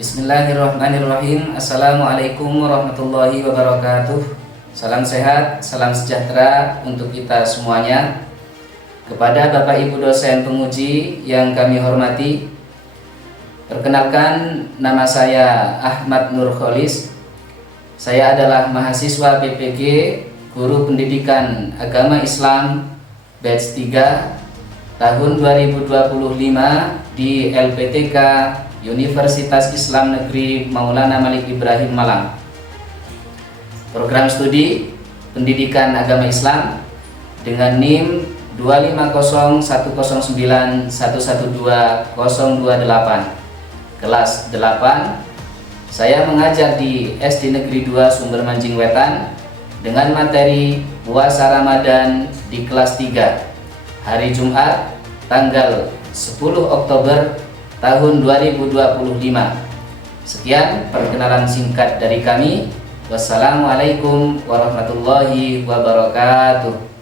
Bismillahirrahmanirrahim. Assalamualaikum warahmatullahi wabarakatuh. Salam sehat, salam sejahtera untuk kita semuanya. Kepada Bapak Ibu dosen penguji yang kami hormati, perkenalkan, nama saya Ahmad Nur Kholis. Saya adalah mahasiswa PPG Guru Pendidikan Agama Islam batch 3 tahun 2025 di LPTK Universitas Islam Negeri Maulana Malik Ibrahim Malang. Program studi Pendidikan Agama Islam dengan NIM 250109112 028 kelas 8. Saya mengajar di SD Negeri 2 Sumber Manjing Wetan dengan materi puasa Ramadan di kelas 3 hari Jumat tanggal 10 Oktober tahun 2025. Sekian perkenalan singkat dari kami. Wassalamualaikum warahmatullahi wabarakatuh.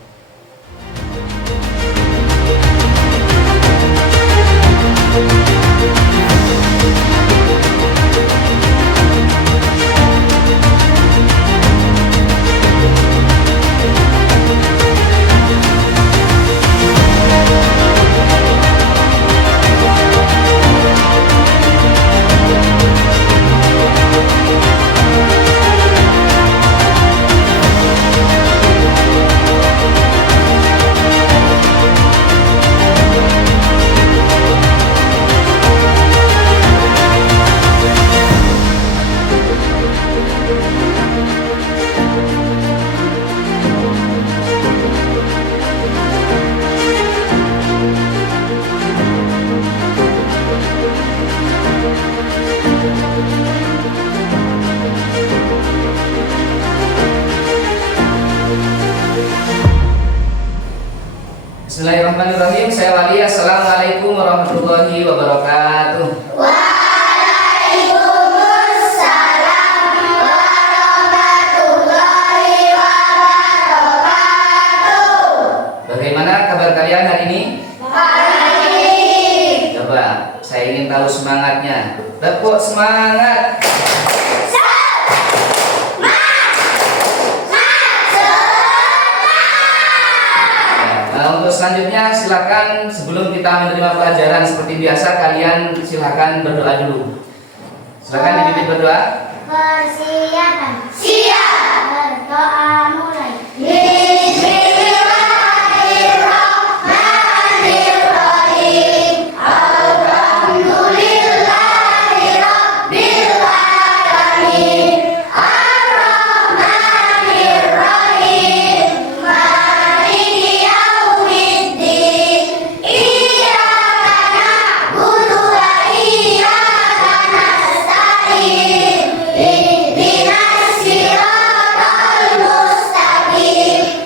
Bismillahirrahmanirrahim. Saya Wali. Assalamualaikum warahmatullahi wabarakatuh. Waalaikumsalam warahmatullahi wabarakatuh. Bagaimana kabar kalian hari ini? Baik. Coba, saya ingin tahu semangatnya. Tepuk semangat. Untuk selanjutnya silakan, sebelum kita menerima pelajaran seperti biasa, kalian silakan berdoa dulu. Silakan dipimpin berdoa. Persiapan. Siap. Berdoa mulai. Bismillahirrahmanirrahim. Alhamdulillahirabbil alamin. Ar-Rahmanirrahim. Maliki yaumiddin. Iyyaka na'budu wa iyyaka nasta'in. Ihdinas siratal mustaqim.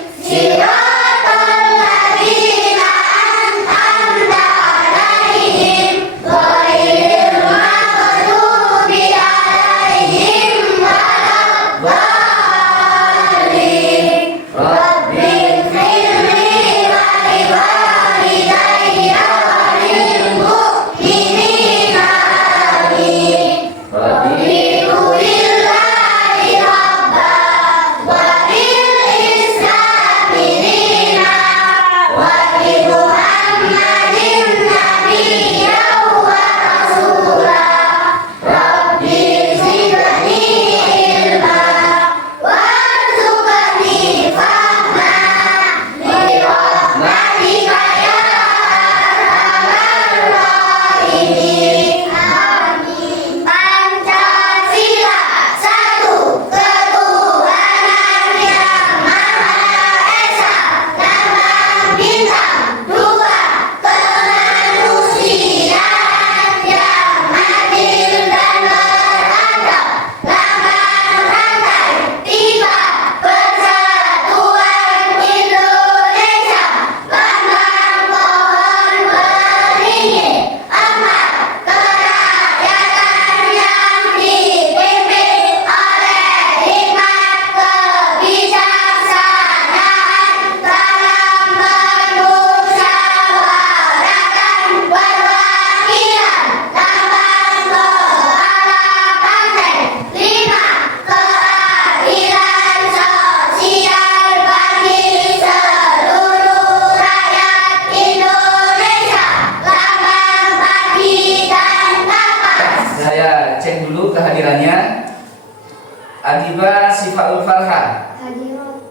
Sifaul Farha, Hadirat.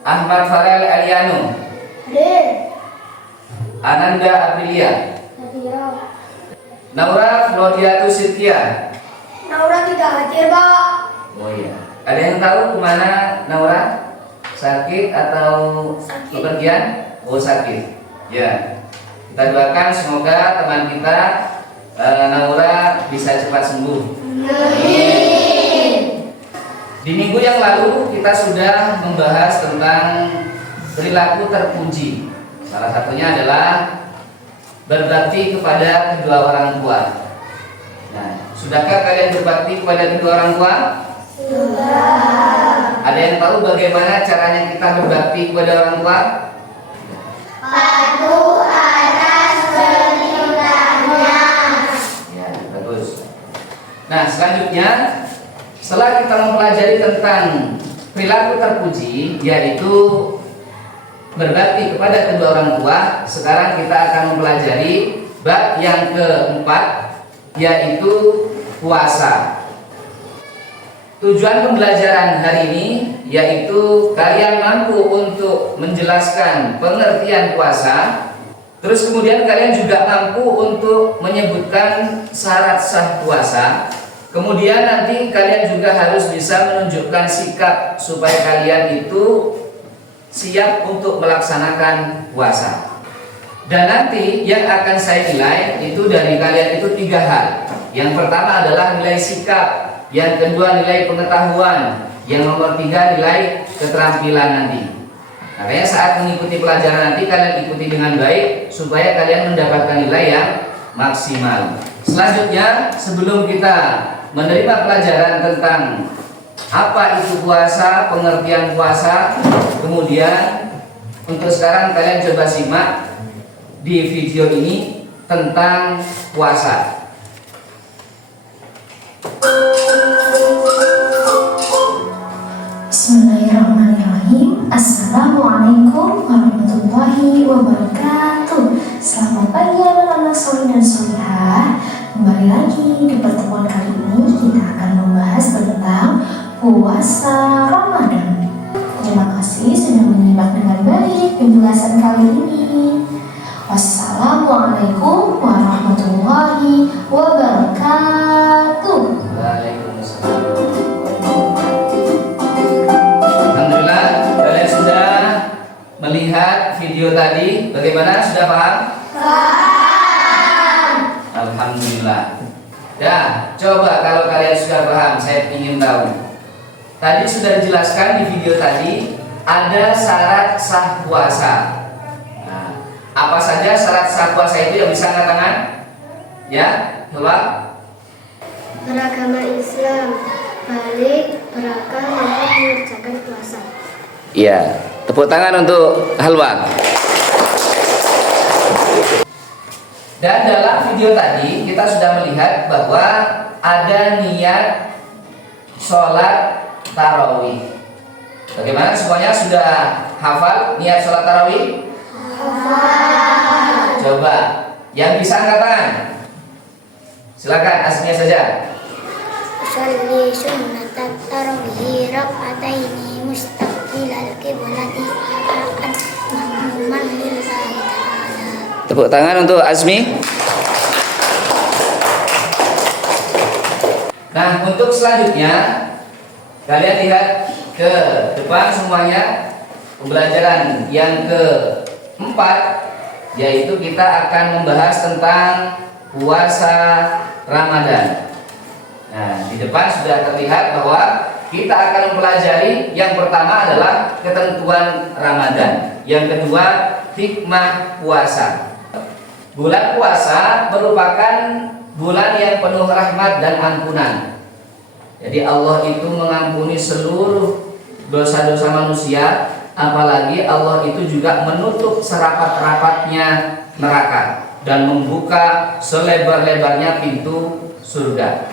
Ahmad Farel Elianu, Hadir. Ananda Aprilia, Hadirat. Naura Flodiatu Sitkia. Naura tidak hadir, Pak. Oh iya. Ada yang tahu kemana Naura? Sakit atau Sakit. bepergian? Oh sakit. Ya. Kita doakan semoga teman kita Naura bisa cepat sembuh. Di minggu yang lalu kita sudah membahas tentang perilaku terpuji. Salah satunya adalah berbakti kepada kedua orang tua. Nah, sudahkah kalian berbakti kepada kedua orang tua? Sudah. Ada yang tahu bagaimana caranya kita berbakti kepada orang tua? Patuh atas perintahnya. Ya, bagus. Nah, selanjutnya setelah kita mempelajari tentang perilaku terpuji, yaitu berbakti kepada kedua orang tua, sekarang kita akan mempelajari bab yang keempat, yaitu puasa. Tujuan pembelajaran hari ini yaitu kalian mampu untuk menjelaskan pengertian puasa. Terus kemudian kalian juga mampu untuk menyebutkan syarat sah puasa. Kemudian nanti kalian juga harus bisa menunjukkan sikap supaya kalian itu siap untuk melaksanakan puasa. Dan nanti yang akan saya nilai itu dari kalian itu 3 hal. Yang pertama adalah nilai sikap, yang kedua nilai pengetahuan, yang nomor 3 nilai keterampilan nanti. Makanya saat mengikuti pelajaran nanti kalian ikuti dengan baik supaya kalian mendapatkan nilai yang maksimal. Selanjutnya, sebelum kita menerima pelajaran tentang apa itu puasa, pengertian puasa, kemudian untuk sekarang kalian coba simak di video ini tentang puasa. Bismillahirrahmanirrahim. Assalamualaikum warahmatullahi wabarakatuh. Selamat pagi anak-anak soleh dan solehah. Kembali lagi di pertemuan kali ini kita akan membahas tentang puasa Ramadan. Terima kasih sudah menyimak dengan baik penjelasan kali ini. Wassalamualaikum warahmatullahi wabarakatuh. Waalaikumsalam. Alhamdulillah, kalian sudah melihat video tadi. Bagaimana? Sudah paham? Paham. Alhamdulillah. Ya, coba kalau kalian sudah paham, saya ingin tahu. Tadi sudah dijelaskan di video tadi ada syarat sah puasa. Nah, apa saja syarat sah puasa itu yang bisa angkat tangan? Ya, coba. Beragama Islam, balik, berakal, mampu mengerjakan puasa. Iya, tepuk tangan untuk Halwa. Dan dalam video tadi kita sudah melihat bahwa ada niat sholat tarawih. Bagaimana, semuanya sudah hafal niat sholat tarawih? Hafal. Coba, yang bisa angkat tangan. Silakan, aslinya saja. Usolli sunnatat tarawih rak'ataini mustaqbilal qiblati ara'an mahmuman lillahi ta'ala. Tepuk tangan untuk Azmi. Nah, untuk selanjutnya kalian lihat ke depan semuanya. Pembelajaran yang keempat yaitu kita akan membahas tentang puasa Ramadan. Nah, di depan sudah terlihat bahwa kita akan mempelajari yang pertama adalah ketentuan Ramadan, yang kedua hikmah puasa. Bulan puasa merupakan bulan yang penuh rahmat dan ampunan. Jadi Allah itu mengampuni seluruh dosa-dosa manusia, apalagi Allah itu juga menutup serapat-rapatnya neraka dan membuka selebar-lebarnya pintu surga.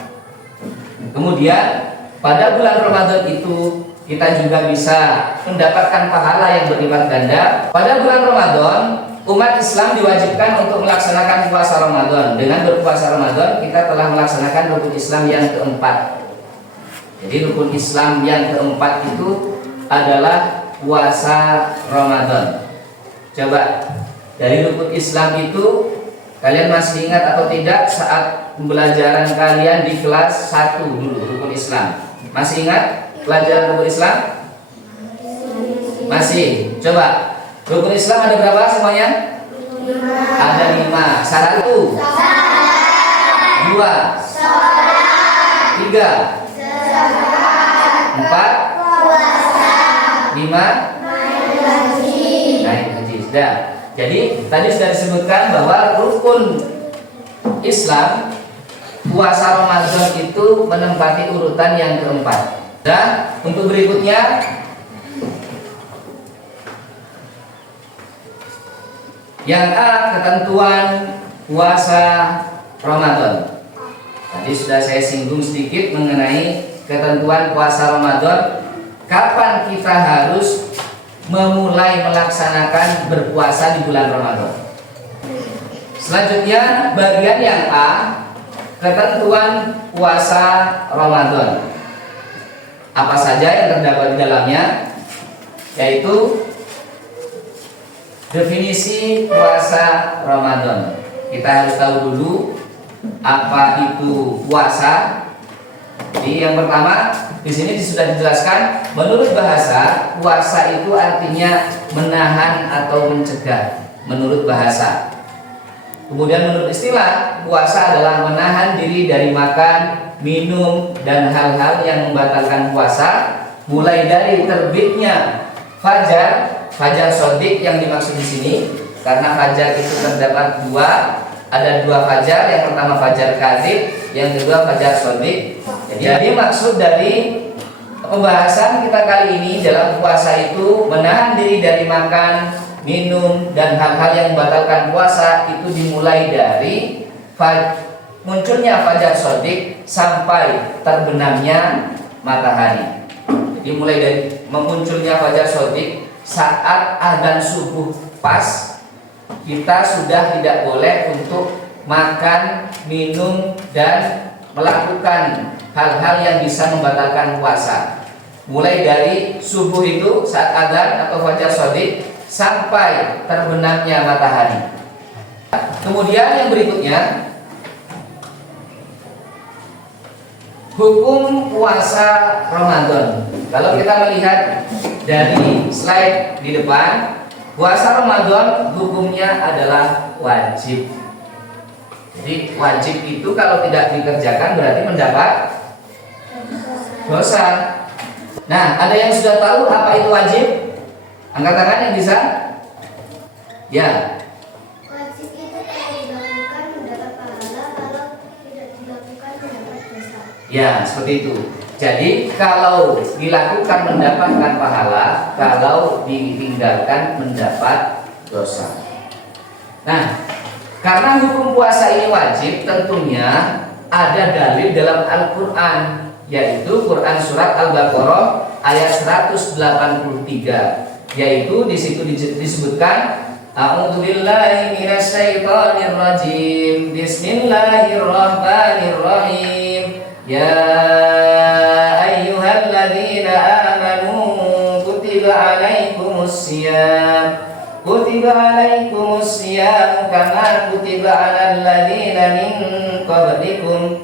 Kemudian pada bulan Ramadan itu kita juga bisa mendapatkan pahala yang berlipat ganda. Pada bulan Ramadan umat Islam diwajibkan untuk melaksanakan puasa Ramadan. Dengan berpuasa Ramadan kita telah melaksanakan rukun Islam yang keempat. Jadi rukun Islam yang keempat itu adalah puasa Ramadan. Coba dari rukun Islam itu kalian masih ingat atau tidak saat pembelajaran kalian di kelas 1 dulu rukun Islam? Masih ingat pelajaran rukun Islam? Masih. Coba rukun Islam ada berapa semuanya? Ada 5. 1, 2, 3, 4, 5, naik haji. Sudah. Jadi tadi sudah disebutkan bahwa rukun Islam puasa Ramadan itu menempati urutan yang keempat. Dan untuk berikutnya yang A, ketentuan puasa Ramadan. Tadi sudah saya singgung sedikit mengenai ketentuan puasa Ramadan. Kapan kita harus memulai melaksanakan berpuasa di bulan Ramadan? Selanjutnya bagian yang A, ketentuan puasa Ramadan. Apa saja yang terdapat di dalamnya? Yaitu definisi puasa Ramadan. Kita harus tahu dulu apa itu puasa. Jadi yang pertama di sini sudah dijelaskan, menurut bahasa puasa itu artinya menahan atau mencegah menurut bahasa. Kemudian menurut istilah, puasa adalah menahan diri dari makan, minum dan hal-hal yang membatalkan puasa, mulai dari terbitnya fajar shodiq yang dimaksud di sini, karena fajar itu terdapat ada dua fajar, yang pertama fajar kadzib, yang kedua fajar shodiq. Jadi maksud dari pembahasan kita kali ini dalam puasa itu menahan diri dari makan, minum dan hal-hal yang membatalkan puasa itu dimulai dari munculnya fajar shodiq sampai terbenamnya matahari. Jadi mulai dari memunculnya fajar shodiq, saat adzan subuh pas, kita sudah tidak boleh untuk makan, minum dan melakukan hal-hal yang bisa membatalkan puasa. Mulai dari subuh itu saat adzan atau fajar shodiq sampai terbenamnya matahari. Kemudian yang berikutnya, hukum puasa Ramadan. Kalau kita melihat dari slide di depan, puasa Ramadan hukumnya adalah wajib. Jadi wajib itu kalau tidak dikerjakan berarti mendapat dosa. Nah, ada yang sudah tahu apa itu wajib? Angkat tangan yang bisa. Ya. Wajib itu kalau dilakukan mendapat pahala, kalau tidak dilakukan mendapat dosa. Ya, seperti itu. Jadi kalau dilakukan mendapatkan pahala, kalau ditinggalkan mendapat dosa. Nah, karena hukum puasa ini wajib, tentunya ada dalil dalam Al-Quran, yaitu Quran surat Al-Baqarah ayat 183. Yaitu di situ disebutkan, A'udzubillahi minasyaitonir rajim. Bismillahirrahmanirrahim. Ya ayyuhalladzina amanu kutiba alaikumusiyam kama kutiba alal ladzina min qablikum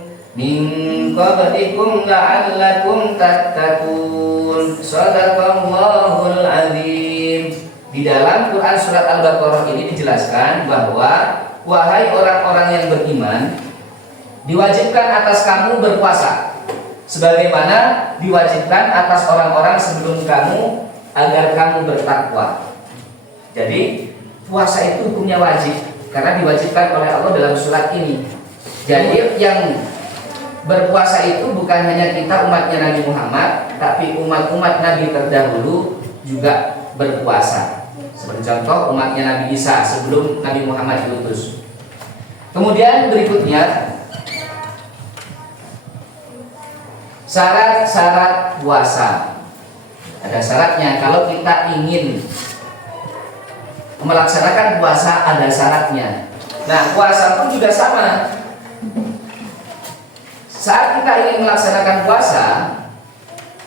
la'allakum tattaqun. Shadaqallahul azim. Di dalam Quran surat Al-Baqarah ini dijelaskan bahwa wahai orang-orang yang beriman, diwajibkan atas kamu berpuasa sebagaimana diwajibkan atas orang-orang sebelum kamu agar kamu bertakwa. Jadi puasa itu hukumnya wajib karena diwajibkan oleh Allah dalam surat ini. Jadi yang berpuasa itu bukan hanya kita umatnya Nabi Muhammad, tapi umat-umat Nabi terdahulu juga berpuasa. Seperti contoh umatnya Nabi Isa sebelum Nabi Muhammad diutus. Kemudian berikutnya, syarat-syarat puasa. Ada syaratnya. Kalau kita ingin melaksanakan puasa ada syaratnya. Nah, puasa pun juga sama. Saat kita ingin melaksanakan puasa,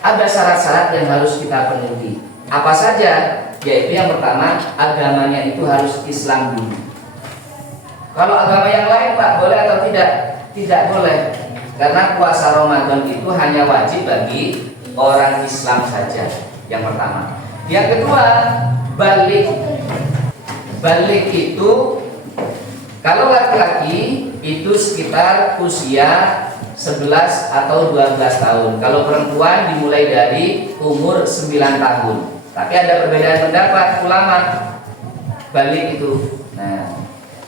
ada syarat-syarat yang harus kita penuhi. Apa saja? Yaitu yang pertama, agamanya itu harus Islam dulu. Kalau agama yang lain Pak, boleh atau tidak? Tidak boleh. Karena puasa Ramadan itu hanya wajib bagi orang Islam saja. Yang pertama. Yang kedua, balik. Balik itu kalau laki-laki itu sekitar usia 11 atau 12 tahun. Kalau perempuan dimulai dari umur 9 tahun. Tapi ada perbedaan pendapat ulama balik itu. Nah,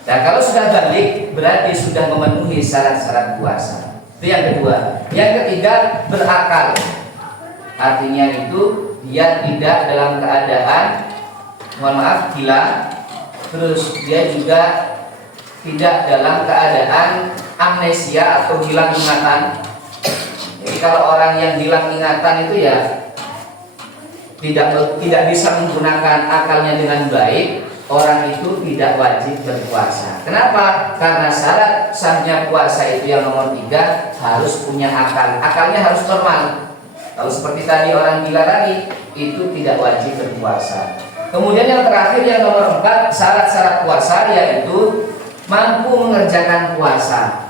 kalau sudah balik berarti sudah memenuhi syarat-syarat puasa. Itu yang kedua. Yang ketiga, berakal. Artinya itu dia tidak dalam keadaan, mohon maaf, gila. Terus dia juga tidak dalam keadaan amnesia atau hilang ingatan. Jadi kalau orang yang hilang ingatan itu ya tidak bisa menggunakan akalnya dengan baik, orang itu tidak wajib berpuasa. Kenapa? Karena syarat sahnya puasa itu yang nomor 3 harus punya akal. Akalnya harus normal. Kalau seperti tadi orang gila tadi, itu tidak wajib berpuasa. Kemudian yang terakhir yang nomor 4, syarat-syarat puasa yaitu mampu mengerjakan puasa.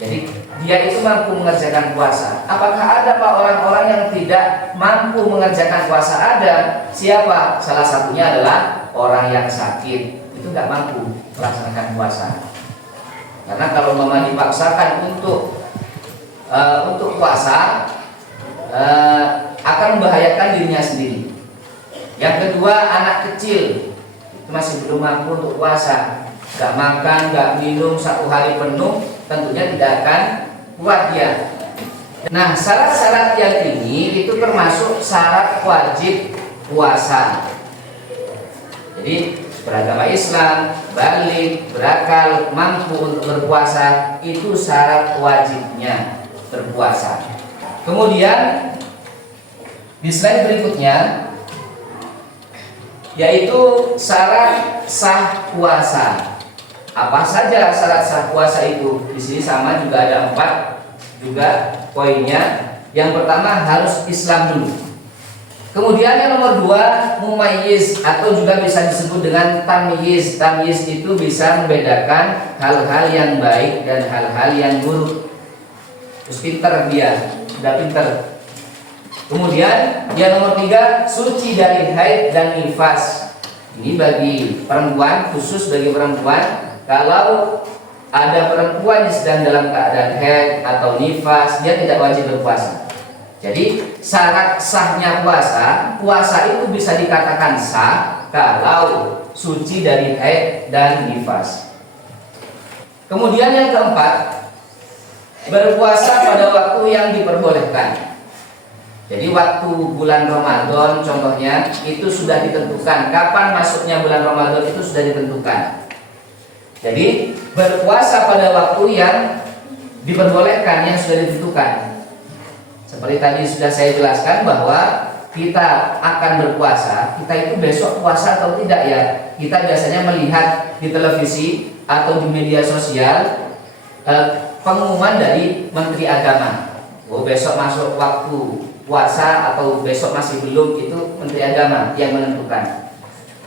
Jadi dia itu mampu mengerjakan puasa. Apakah ada Pak orang-orang yang tidak mampu mengerjakan puasa? Ada. Siapa? Salah satunya adalah orang yang sakit. Itu tidak mampu melaksanakan puasa. Karena kalau mama dipaksakan untuk puasa akan membahayakan dirinya sendiri. Yang kedua, anak kecil itu masih belum mampu untuk puasa. Gak makan, gak minum 1 hari penuh, tentunya tidak akan kuat dia. Nah, syarat-syarat yang ini itu termasuk syarat wajib puasa. Jadi beragama Islam, balik, berakal, mampu untuk berpuasa, itu syarat wajibnya berpuasa. Kemudian di slide berikutnya yaitu syarat sah puasa. Apa saja syarat sah puasa itu? Di sini sama juga ada 4 juga poinnya. Yang pertama harus Islam dulu. Kemudian yang nomor 2 mumayyiz atau juga bisa disebut dengan tamyiz. Tamyiz itu bisa membedakan hal-hal yang baik dan hal-hal yang buruk. Terus pinter dia, sudah pinter. Kemudian yang nomor 3 suci dari haid dan nifas. Ini bagi perempuan, khusus bagi perempuan. Kalau ada perempuan yang sedang dalam keadaan haid atau nifas, dia tidak wajib berpuasa. Jadi syarat sahnya puasa itu bisa dikatakan sah kalau suci dari haid dan nifas. Kemudian yang keempat, berpuasa pada waktu yang diperbolehkan. Jadi waktu bulan Ramadan contohnya itu sudah ditentukan. Kapan masuknya bulan Ramadan itu sudah ditentukan. Jadi berpuasa pada waktu yang diperbolehkan, yang sudah ditentukan. Seperti tadi sudah saya jelaskan bahwa kita akan berpuasa, kita itu besok puasa atau tidak ya. Kita biasanya melihat di televisi atau di media sosial pengumuman dari Menteri Agama. Oh, besok masuk waktu puasa atau besok masih belum, itu Menteri Agama yang menentukan.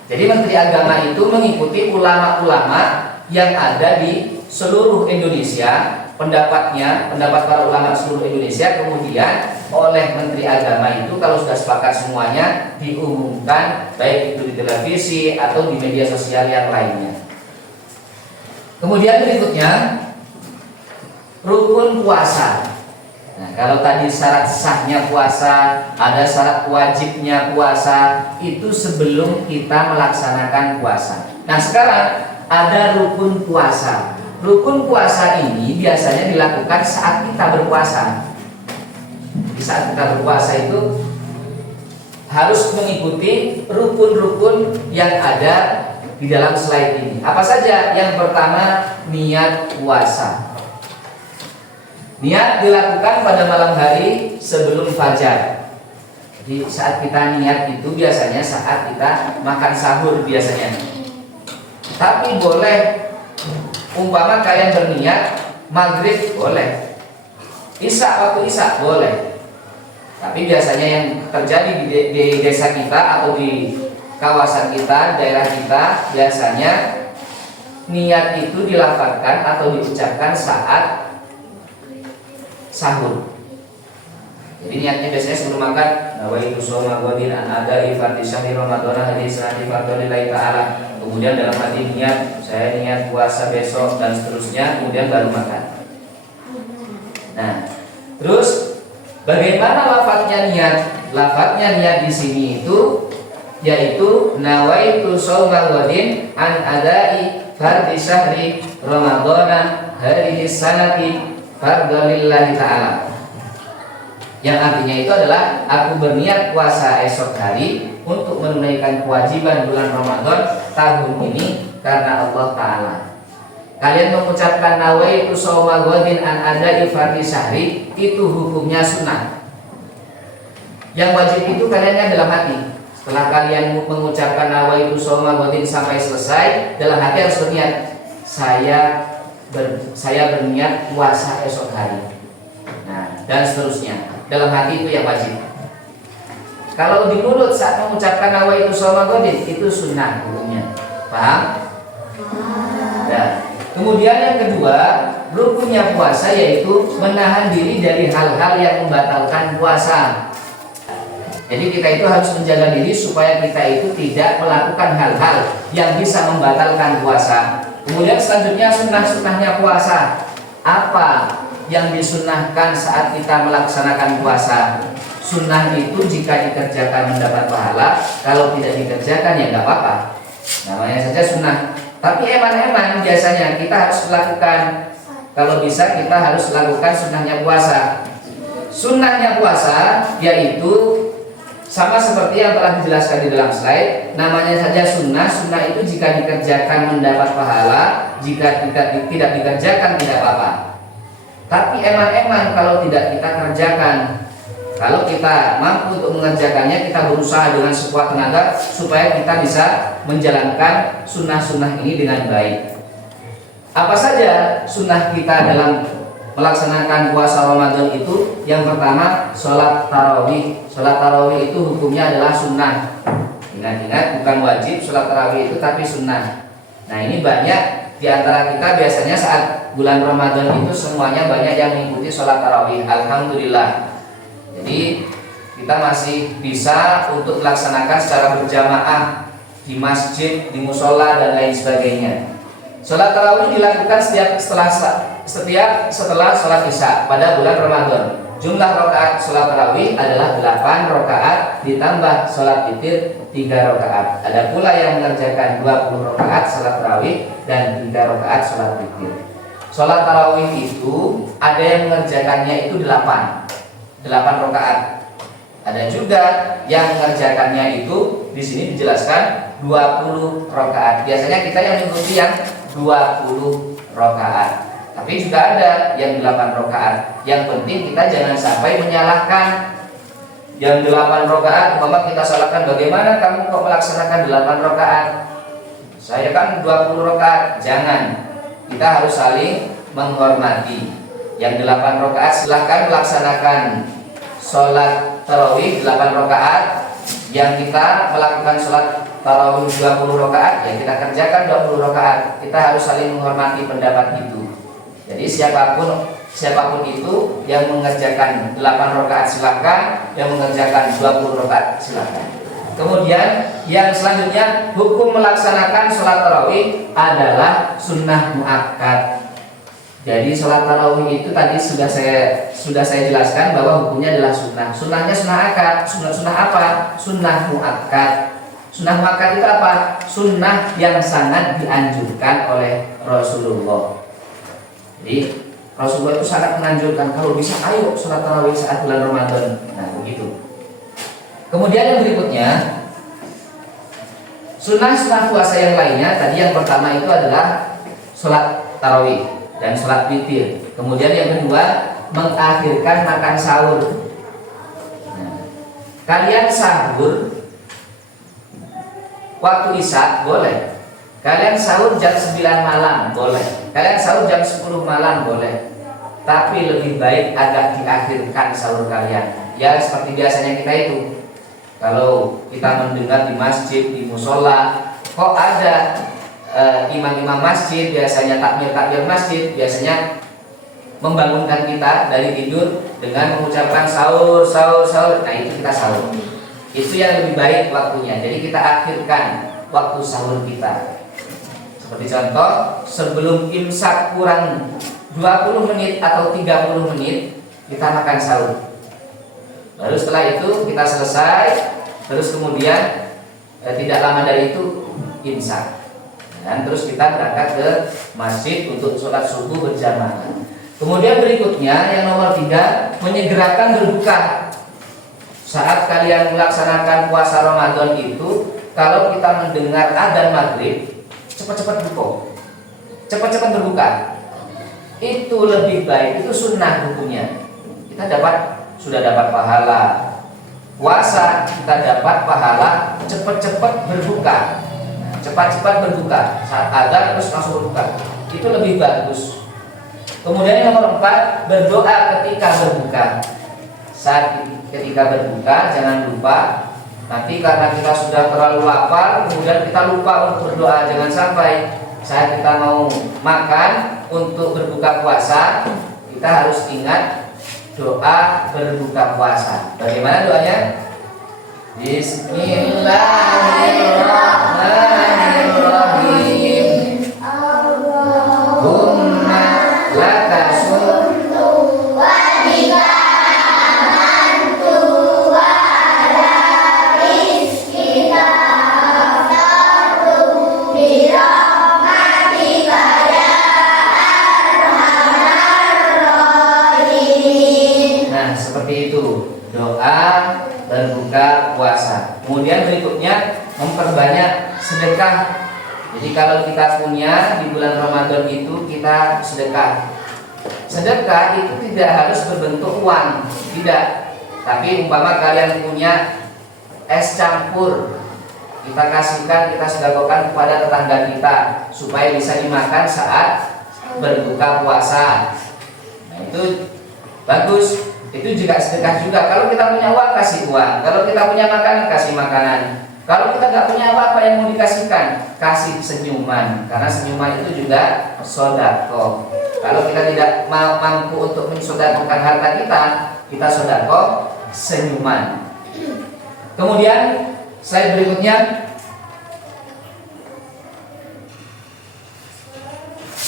Jadi Menteri Agama itu mengikuti ulama-ulama yang ada di seluruh Indonesia, pendapat para ulama seluruh Indonesia, kemudian oleh Menteri Agama itu kalau sudah sepakat semuanya diumumkan baik itu di televisi atau di media sosial yang lainnya. Kemudian berikutnya rukun puasa. Nah, kalau tadi syarat sahnya puasa, ada syarat wajibnya puasa, itu sebelum kita melaksanakan puasa. Nah, sekarang ada rukun puasa. Rukun puasa ini biasanya dilakukan saat kita berpuasa. Di saat kita berpuasa itu harus mengikuti rukun-rukun yang ada di dalam slide ini. Apa saja? Yang pertama, niat puasa. Niat dilakukan pada malam hari sebelum fajar. Jadi saat kita niat itu biasanya saat kita makan sahur biasanya. Tapi boleh, umpama kalian berniat maghrib boleh, isya waktu isya boleh. Tapi biasanya yang terjadi di desa kita atau di kawasan kita, daerah kita, biasanya niat itu dilafalkan atau diucapkan saat sahur. Jadi niatnya biasanya sebelum makan, nawaitu shauma ghadin an ada'i fardhi syahri ramadhan hadis sanati fardhillahi ta'ala. Kemudian dalam hati niat, saya niat puasa besok dan seterusnya, kemudian baru makan. Nah, terus bagaimana lafadznya niat? Lafadznya niat di sini itu yaitu nawaitu shauma ghadin an ada'i fardhi syahri ramadhan hadis sanati fardhillahi ta'ala. Yang artinya itu adalah aku berniat puasa esok hari untuk menunaikan kewajiban bulan Ramadan tahun ini karena Allah Ta'ala. Kalian mengucapkan nawaitu shauma ghadin an ada'i fardhi syahri, itu hukumnya sunnah. Yang wajib itu kalian dalam hati. Setelah kalian mengucapkan nawaitu shauma ghadin sampai selesai, dalam hati harus berniat, saya berniat puasa esok hari. Nah, dan seterusnya. Dalam hati itu yang wajib. Kalau di mulut saat mengucapkan nawaitu shauma ghadin itu sunnah hukumnya. Paham? Nah, kemudian yang kedua, rukunnya puasa yaitu menahan diri dari hal-hal yang membatalkan puasa. Jadi kita itu harus menjaga diri supaya kita itu tidak melakukan hal-hal yang bisa membatalkan puasa. Kemudian selanjutnya sunnah-sunnahnya puasa. Apa yang disunnahkan saat kita melaksanakan puasa? Sunnah itu jika dikerjakan mendapat pahala, kalau tidak dikerjakan ya nggak apa-apa. Namanya saja sunnah. Tapi eman-eman biasanya kita harus melakukan. Kalau bisa kita harus lakukan sunnahnya puasa. Sunnahnya puasa yaitu sama seperti yang telah dijelaskan di dalam slide. Namanya saja sunnah. Sunnah itu jika dikerjakan mendapat pahala, jika tidak dikerjakan tidak apa-apa. Tapi eman-eman kalau tidak kita kerjakan. Kalau kita mampu untuk mengerjakannya, kita berusaha dengan sekuat tenaga supaya kita bisa menjalankan sunnah-sunnah ini dengan baik. Apa saja sunnah kita dalam melaksanakan puasa Ramadan itu? Yang pertama, sholat tarawih. Sholat tarawih itu hukumnya adalah sunnah. Ingat-ingat, bukan wajib sholat tarawih itu, tapi sunnah. Nah, ini banyak di antara kita biasanya saat bulan Ramadan itu semuanya banyak yang mengikuti sholat tarawih. Alhamdulillah. Jadi kita masih bisa untuk melaksanakan secara berjamaah di masjid, di musola dan lain sebagainya. Sholat tarawih dilakukan setelah sholat isya pada bulan Ramadan. Jumlah rakaat sholat tarawih adalah 8 rakaat ditambah sholat witir 3 rakaat. Ada pula yang mengerjakan 20 rakaat sholat tarawih dan 3 rakaat sholat witir. Sholat tarawih itu ada yang mengerjakannya itu 8 rakaat. Ada juga yang mengerjakannya itu di sini dijelaskan 20 rakaat. Biasanya kita yang mengikuti yang 20 rakaat. Tapi juga ada yang 8 rakaat. Yang penting kita jangan sampai menyalahkan. Yang 8 rakaat, umpama kita salahkan, bagaimana kamu kok melaksanakan 8 rakaat? Saya kan 20 rakaat. Jangan. Kita harus saling menghormati. Yang 8 rakaat silahkan melaksanakan sholat tarawih 8 rakaat. Yang kita melakukan sholat tarawih 20 rakaat, ya kita kerjakan 20 rakaat. Kita harus saling menghormati pendapat itu. Jadi siapapun itu yang mengerjakan 8 rakaat silakan, yang mengerjakan 20 rakaat silakan. Kemudian yang selanjutnya, hukum melaksanakan sholat tarawih adalah sunnah muakkad. Jadi sholat tarawih itu tadi sudah saya jelaskan bahwa hukumnya adalah sunnah. Sunnahnya sunnah akad. Sunnah apa? Sunnah muakkad. Sunnah muakkad itu apa? Sunnah yang sangat dianjurkan oleh Rasulullah. Jadi Rasulullah itu sangat menanjurkan, kalau bisa ayo sholat tarawih saat bulan Ramadan. Nah begitu. Kemudian yang berikutnya, sunnah puasa yang lainnya. Tadi yang pertama itu adalah sholat tarawih dan sholat witir. Kemudian yang kedua, mengakhirkan makan sahur. Nah, kalian sahur waktu isya boleh. Kalian sahur jam 9 malam boleh. Kalian sahur jam 10 malam boleh. Tapi lebih baik agak diakhirkan sahur kalian. ya seperti biasanya kita itu. Kalau kita mendengar di masjid, di musola, kok ada imam-imam masjid biasanya takbir masjid, biasanya membangunkan kita dari tidur dengan mengucapkan sahur, sahur, sahur. Nah itu kita sahur. Itu yang lebih baik waktunya. Jadi kita akhirkan waktu sahur kita. Seperti contoh, sebelum imsak kurang 20 menit atau 30 menit kita makan sahur. Baru setelah itu kita selesai, terus kemudian tidak lama dari itu imsak. Dan terus kita berangkat ke masjid untuk sholat subuh berjamaah. Kemudian berikutnya yang nomor 3, menyegerakan berbuka. Saat kalian melaksanakan puasa Ramadan itu, kalau kita mendengar adzan maghrib, cepat-cepat buka, cepat-cepat berbuka. Itu lebih baik, itu sunnah hukumnya. Kita sudah dapat pahala puasa, kita dapat pahala cepat-cepat berbuka. Cepat-cepat berbuka, saat adzan terus langsung berbuka, itu lebih bagus. Kemudian yang nomor 4, berdoa ketika berbuka. Saat ketika berbuka jangan lupa, nanti karena kita sudah terlalu lapar, kemudian kita lupa untuk berdoa. Jangan sampai saat kita mau makan untuk berbuka puasa, kita harus ingat doa berbuka puasa. Bagaimana doanya? Bismillahirrahmanirrahim. Allahumma laka syukru wa bika amantu wa ala rizqika aftartu bi rahmatika ya arhamar rahimin. Nah, seperti itu doa berbuka puasa. Kemudian berikutnya memperbanyak sedekah. Jadi kalau kita punya di bulan Ramadan itu kita sedekah. Sedekah itu tidak harus berbentuk uang, tidak. Tapi umpama kalian punya es campur, kita kasihkan, kita sedekahkan kepada tetangga kita supaya bisa dimakan saat berbuka puasa. Nah, itu bagus. Itu juga sedekah juga. Kalau kita punya uang, kasih uang. Kalau kita punya makanan, kasih makanan. Kalau kita nggak punya apa-apa yang mau dikasihkan, kasih senyuman. Karena senyuman itu juga sedekah. Kalau kita tidak mampu untuk mensedekahkan harta kita sedekah senyuman. Kemudian slide berikutnya,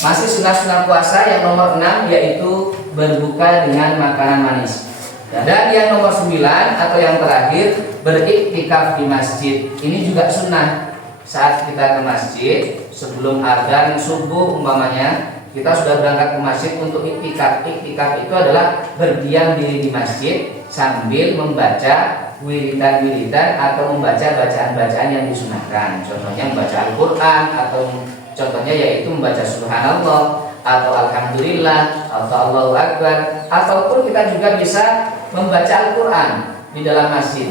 masih sunah-sunah puasa yang nomor 6, yaitu berbuka dengan makanan manis. Dan yang nomor 9 atau yang terakhir, beriktikaf di masjid. Ini juga sunnah. Saat kita ke masjid, sebelum adzan subuh umpamanya, kita sudah berangkat ke masjid untuk iktikaf. Iktikaf itu adalah berdiam diri di masjid sambil membaca wiridan-wiridan atau membaca bacaan-bacaan yang disunahkan. Contohnya membaca Al-Quran, atau contohnya yaitu membaca Subhanallah, atau Alhamdulillah, atau Allahu Akbar, ataupun kita juga bisa membaca Al-Quran di dalam masjid.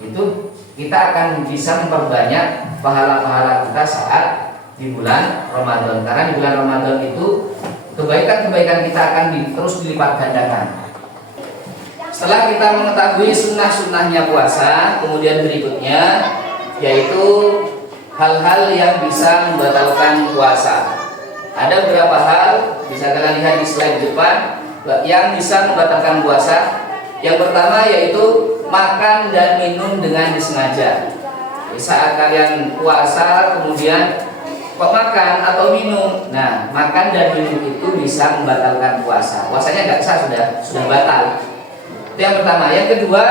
Itu kita akan bisa memperbanyak pahala-pahala kita saat di bulan Ramadan. Karena di bulan Ramadan itu kebaikan-kebaikan kita akan terus dilipat gandakan. Setelah kita mengetahui sunnah-sunnahnya puasa, kemudian berikutnya yaitu hal-hal yang bisa membatalkan puasa. Ada beberapa hal, bisa kalian lihat di slide depan, yang bisa membatalkan puasa. Yang pertama yaitu makan dan minum dengan disengaja. Jadi saat kalian puasa kemudian kok makan atau minum, nah makan dan minum itu bisa membatalkan puasa. Puasanya nggak sah, sudah batal. Itu yang pertama. Yang kedua,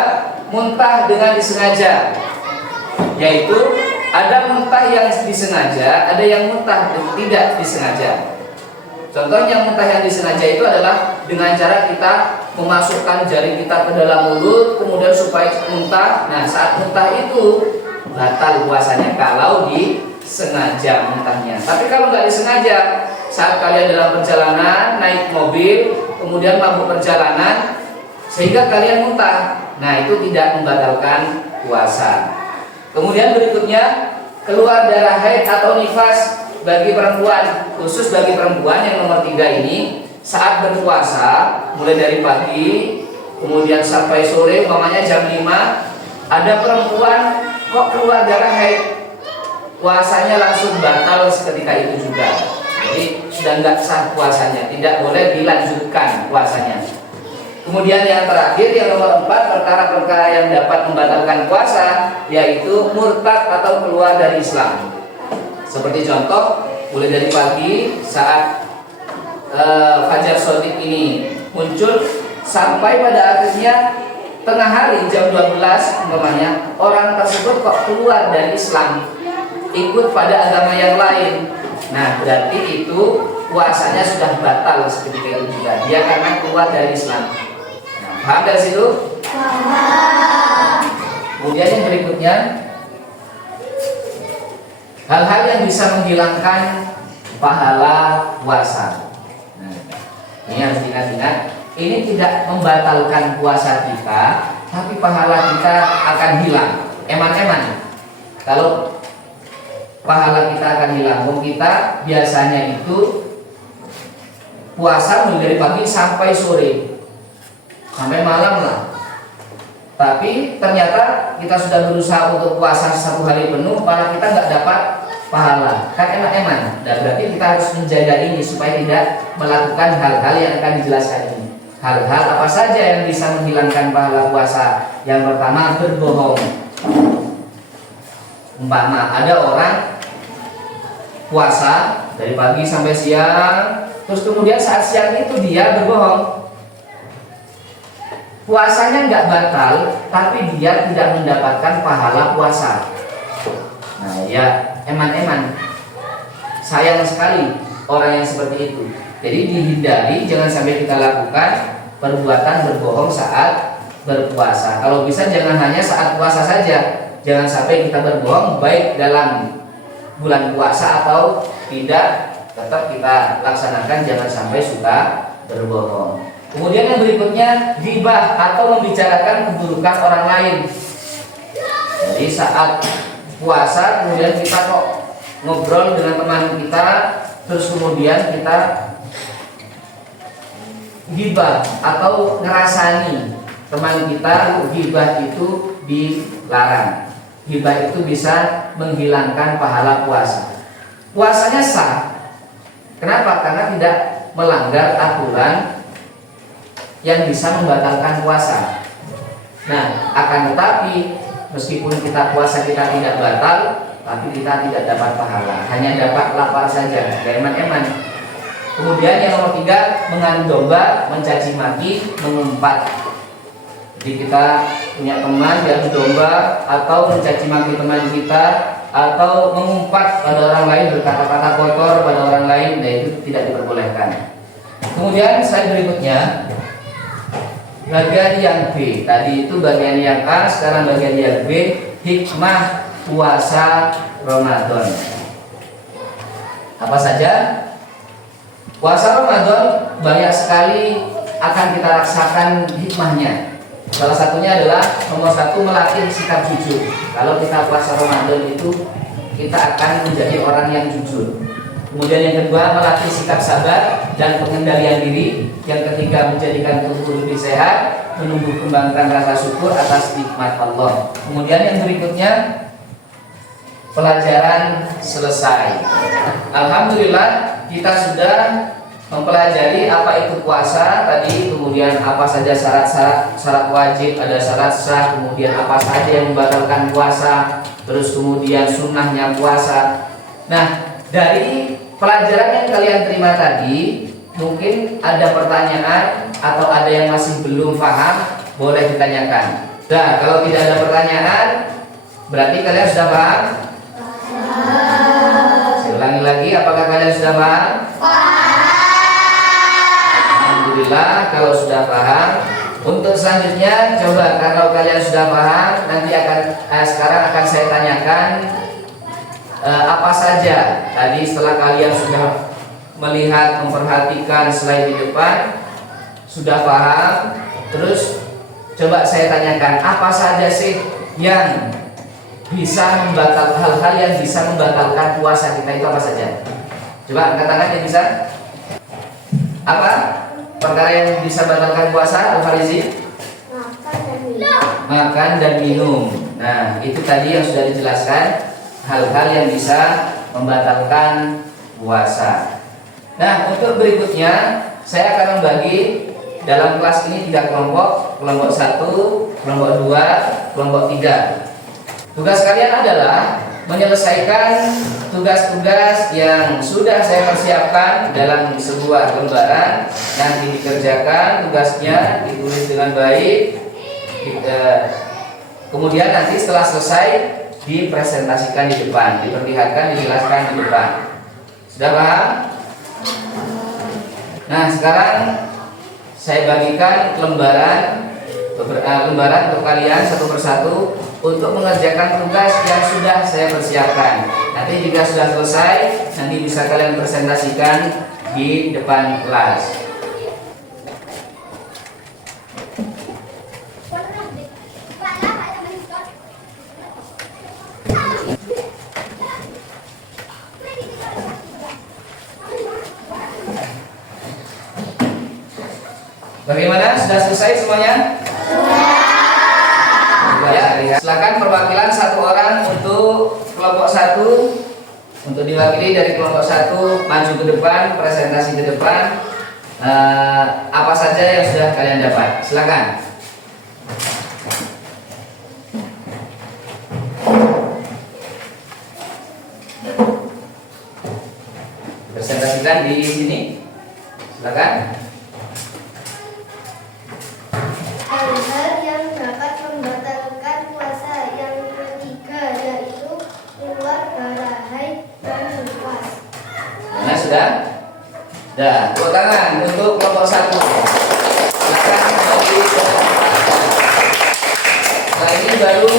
muntah dengan disengaja, yaitu ada muntah yang disengaja, ada yang muntah tidak disengaja. Contohnya muntah yang disengaja itu adalah dengan cara kita memasukkan jari kita ke dalam mulut, kemudian supaya muntah. Nah, saat muntah itu batal puasanya kalau disengaja muntahnya. Tapi kalau nggak disengaja, saat kalian dalam perjalanan naik mobil, kemudian mabuk perjalanan sehingga kalian muntah, nah itu tidak membatalkan puasa. Kemudian berikutnya, keluar darah haid atau nifas bagi perempuan, khusus bagi perempuan yang nomor 3 ini, saat berpuasa mulai dari pagi kemudian sampai sore, umpamanya jam 5, ada perempuan kok keluar darah haid, puasanya langsung batal seketika itu juga. Jadi sudah nggak sah puasanya, tidak boleh dilanjutkan puasanya. Kemudian yang terakhir, yang nomor 4, perkara-perkara yang dapat membatalkan puasa, yaitu murtad atau keluar dari Islam. Seperti contoh, mulai dari pagi saat Fajar Shodiq ini muncul sampai pada akhirnya tengah hari jam 12 umpamanya, orang tersebut kok keluar dari Islam, ikut pada agama yang lain. Nah, berarti itu puasanya sudah batal seketika itu juga, dia karena keluar dari Islam. Nah, paham dari situ? Kemudian yang berikutnya, hal-hal yang bisa menghilangkan pahala puasa. Nah, ini harus diingat-ingat. Ini tidak membatalkan puasa kita, tapi pahala kita akan hilang. Eman-eman. Kalau pahala kita akan hilang, kita biasanya itu puasa mulai dari pagi sampai sore, sampai malam lah. Tapi ternyata kita sudah berusaha untuk puasa 1 hari penuh, malah kita nggak dapat pahala. Kan eman-eman. Dan berarti kita harus menjaga ini supaya tidak melakukan hal-hal yang akan dijelaskan ini. Hal-hal apa saja yang bisa menghilangkan pahala puasa? Yang pertama, berbohong. Umpama ada orang puasa dari pagi sampai siang, terus kemudian saat siang itu dia berbohong. Puasanya nggak batal, tapi dia tidak mendapatkan pahala puasa. Nah ya, eman-eman. Sayang sekali orang yang seperti itu. Jadi dihindari, jangan sampai kita lakukan perbuatan berbohong saat berpuasa. Kalau bisa jangan hanya saat puasa saja. Jangan sampai kita berbohong baik dalam bulan puasa atau tidak, tetap kita laksanakan, jangan sampai suka berbohong. Kemudian yang berikutnya, ghibah atau membicarakan keburukan orang lain. Jadi saat puasa kemudian kita kok ngobrol dengan teman kita, terus kemudian kita ghibah atau ngerasani teman kita, ghibah itu dilarang. Ghibah itu bisa menghilangkan pahala puasa. Puasanya sah. Kenapa? Karena tidak melanggar aturan yang bisa membatalkan puasa. Nah, akan tetapi meskipun kita puasa kita tidak batal, tapi kita tidak dapat pahala, hanya dapat lapar saja, eman-eman. Kemudian yang nomor 3, mengadu domba, mencaci maki, mengumpat. Jadi kita punya teman diadu domba atau mencaci maki teman kita, atau mengumpat pada orang lain, berkata-kata kotor pada orang lain, dan itu tidak diperbolehkan. Kemudian slide berikutnya, bagian yang B. Tadi itu bagian yang A, sekarang bagian yang B, hikmah puasa Ramadan. Apa saja? Puasa Ramadan banyak sekali akan kita rasakan hikmahnya. Salah satunya adalah nomor 1, melatih sikap jujur. Kalau kita puasa Ramadan itu kita akan menjadi orang yang jujur. Kemudian yang kedua, melatih sikap sabar dan pengendalian diri. Yang ketiga, menjadikan tubuh lebih sehat, menumbuh kembangkan rasa syukur atas nikmat Allah. Kemudian yang berikutnya, pelajaran selesai. Alhamdulillah kita sudah mempelajari apa itu puasa tadi, kemudian apa saja syarat wajib, ada syarat sah, kemudian apa saja yang membatalkan puasa, terus kemudian sunnahnya puasa. Nah, dari pelajaran yang kalian terima tadi, mungkin ada pertanyaan atau ada yang masih belum paham, boleh ditanyakan. Nah, kalau tidak ada pertanyaan, berarti kalian sudah paham? Saya ulangi lagi, apakah kalian sudah paham? Alhamdulillah, kalau sudah paham. Untuk selanjutnya, coba kalau kalian sudah paham, nanti sekarang akan saya tanyakan apa saja tadi setelah kalian sudah melihat, memperhatikan slide di depan, sudah paham. Terus coba saya tanyakan, apa saja sih yang bisa membatalkan, hal-hal yang bisa membatalkan puasa kita itu apa saja? Coba angkat tangan yang bisa. Apa perkara yang bisa membatalkan puasa, Al-Farizi? makan dan minum. Nah, itu tadi yang sudah dijelaskan, hal-hal yang bisa membatalkan puasa. Nah, untuk berikutnya saya akan membagi dalam kelas ini 3 kelompok, kelompok 1, kelompok 2, kelompok 3. Tugas kalian adalah menyelesaikan tugas-tugas yang sudah saya persiapkan dalam sebuah lembaran. Nanti dikerjakan tugasnya, ditulis dengan baik, kemudian nanti setelah selesai dipresentasikan di depan, diperlihatkan, dijelaskan di depan. Sudah paham? Nah, sekarang saya bagikan lembaran untuk kalian satu persatu untuk mengerjakan tugas yang sudah saya persiapkan. Nanti jika sudah selesai, nanti bisa kalian presentasikan di depan kelas. Bagaimana? Sudah selesai semuanya? Ya, silakan perwakilan 1 orang untuk kelompok 1, untuk diwakili dari kelompok 1 maju ke depan, presentasi ke depan. Apa saja yang sudah kalian dapat? Silakan. Presentasikan di sini. Silakan. Hal-hal yang dapat membatalkan puasa yang ketiga yaitu keluar darah haid dan nifas. Nah, sudah? Sudah. Tepuk tangan untuk kelompok 1. Silakan kembali ke tempat. Nah, ini baru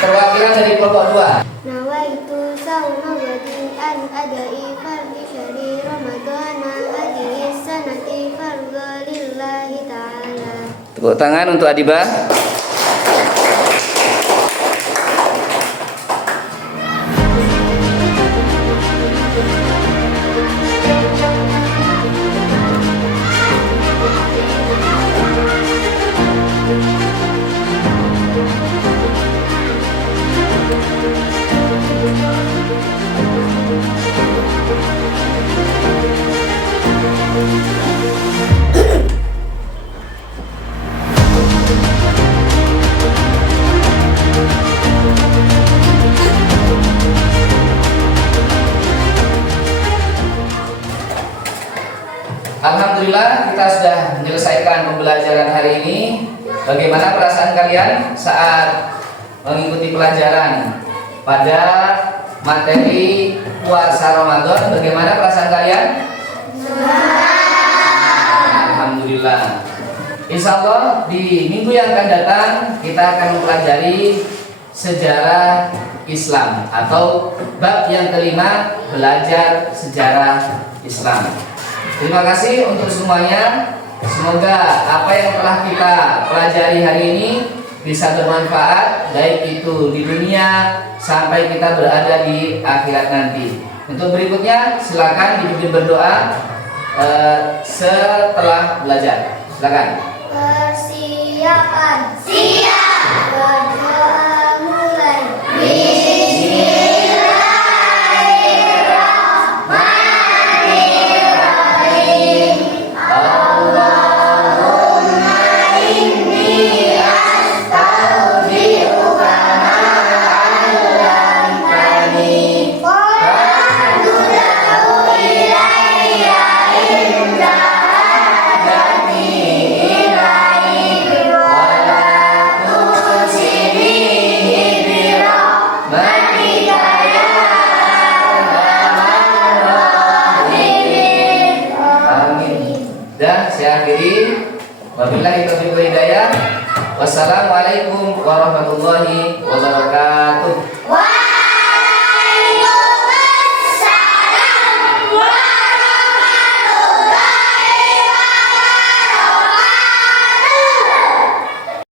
perwakilan dari kelompok 2. Nawaitu sauma ghadin an adai fardhi syahri ramadhana hadhihi sanati fardhu lillahi ta'ala. Tepuk tangan untuk Adibah. Alhamdulillah kita sudah menyelesaikan pembelajaran hari ini. Bagaimana perasaan kalian saat mengikuti pelajaran pada materi puasa Ramadan? Bagaimana perasaan kalian? Alhamdulillah. Insya Allah di minggu yang akan datang kita akan mempelajari sejarah Islam atau bab yang kelima, belajar sejarah Islam. Terima kasih untuk semuanya. Semoga apa yang telah kita pelajari hari ini bisa bermanfaat, baik itu di dunia sampai kita berada di akhirat nanti. Untuk berikutnya silakan dipimpin berdoa setelah belajar. Silakan. Persiapan. Siap. Berdoa mulai. Saya akhiri. Wabillahi taufiq wal hidayah. Wassalamualaikum warahmatullahi wabarakatuh.